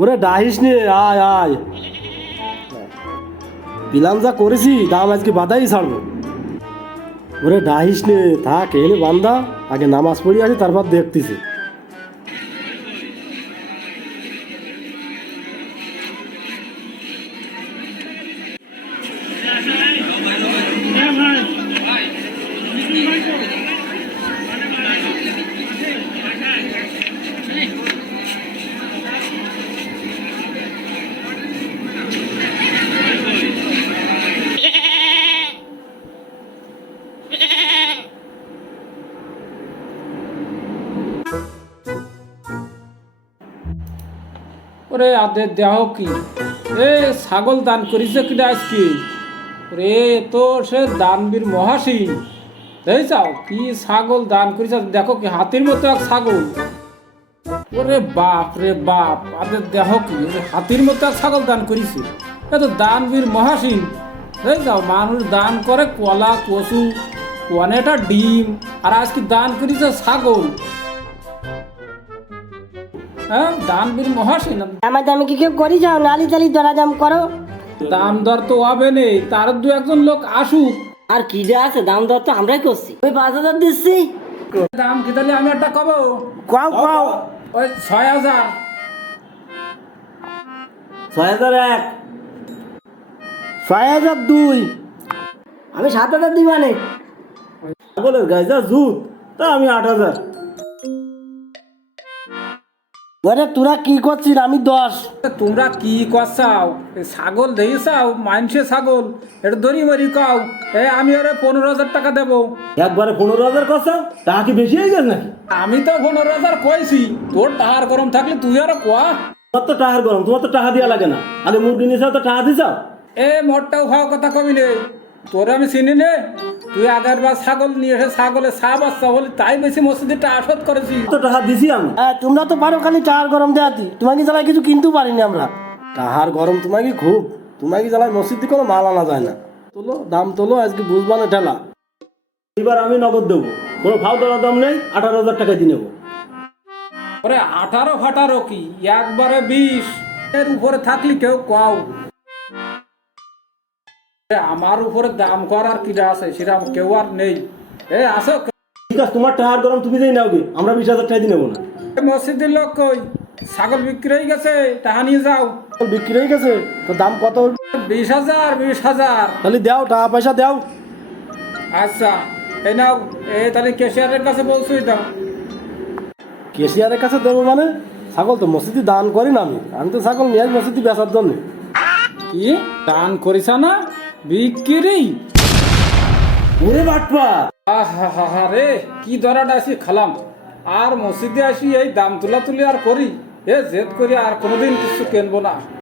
ওরে ডাহিস নে, আয় আয়। পিলাম যা করেছি দাম আজকে বাধাই ছাড়বো। ওরে ডাহিস নে, থাক এনে বান্দা, আগে নামাজ পড়ি আসি তারপর দেখতেছি। ওরে আদের দেহ কি এ ছাগল দান করিছে কিনা আজকে? রে তো সে দানবীর মহাসীন। এই যাও কি ছাগল দান করিছে, দেখো কি হাতির মতো এক ছাগল। ওরে বাপ রে বাপ, আদের দেহ কি হাতির মতো এক ছাগল দান করিছে। এ তো দানবীর মহাসীন। এই যাও মানুষ দান করে কলা কচু অনেকটা ডিম, আর আজকে দান করিছে ছাগল। হ্যাঁ দানবীর মহাসীন। আমার দামে কি কেউ করি যাও, নালি তালি দরাদাম করো। দাম দর তো হবে নেই, তার দু একজন লোক আসুক। আর কি যে আছে, দাম দর তো আমরাই করছি। ওই 5,000 দিচ্ছি। দাম কি তাহলে আমি একটা কব? কাও কাও। ওই 6,000। 6,001, 6,002। আমি 7,000 দিবানে। ছাগলের গায়ে যা জুত, তা আমি 8,000। ওরে তোরা কি করছিস? আমি 10। তোমরা কি করছাও? ছাগল দেখেছাও, মানছে ছাগল, এটা ধরি মারি কাও। আমি ওরে 15,000 টাকা দেবো। একবারে 15,000 করছো, টাকা কি বেশি হয়ে গেছে নাকি? আমি তো 15,000 কইছি, তোর টাকার গরম থাকলে তুই আরো কোয়া। তোমার তো টাকার গরম, তোমার তো টাকা দেওয়া লাগে না। আগে মুরগি নিয়েছো তো টাকা দিছ। মোটটাও খাওয়া কথা কবি নে, তোরে আমি চিনি নে। তুই আগের বার ছাগল নিয়ে এসে ছাগলে সা বাচ্চা বলি, তাই বেশি মসজিদটা আসত করেছি। তো টাকা দিছি আমি। হ্যাঁ তোমরা তো পারো খালি টাকার গরম দেয়াতি, তোমাকে জ্বালায় কিছু কিনতেও পারিনি আমরা। টাকার গরম তোমাকে খুব, তোমাকে জ্বালায় মসজিদ কোনো মাল আনা যায় না। তোলো দাম তোলো, আজকে বুঝবা না ঠেলা। এবার আমি নগদ দেবো, কোনো ফাও দেওয়ার দাম নেই। 18,000 টাকা দিয়ে নেবো। ওরে 18 ফাটারো কি, একবারে 20 এর উপরে থাকলি কেউ কাও। আমার উপরে দাম করার কিটা আছে, সেটা কেউ আর নেই। আসো। ঠিক আছে, তোমার টাকার গরম তুমি যেই নাও কি, আমরা 20,000 টাকা দিয়ে নেবো না। মসজিদের লোক কই? ছাগল বিক্রি হয়ে গেছে, টাকা নিয়ে যাও। বিক্রি হয়ে গেছে তো দাম কত? 20,000, 20,000। তাহলে দাও, টাকা পয়সা দাও। আচ্ছা এই নাও, তাহলে ক্যাশিয়ারের কাছে পৌঁছই দাও। কেশিয়ারের কাছে দেবো মানে? ছাগল তো মসজিদে দান করি না আমি, আমি তো ছাগল নিয়ে মসজিদে বেচার জন্য। কি দান করিস না? বিক্রি? ওরে বাটপা, আহা রে, কি ধরাটা আসি খালাম। আর মসজিদে আসি এই দাম তুলা তুলি আর করি, জেদ করি আর কোনোদিন কিছু কিনবো না।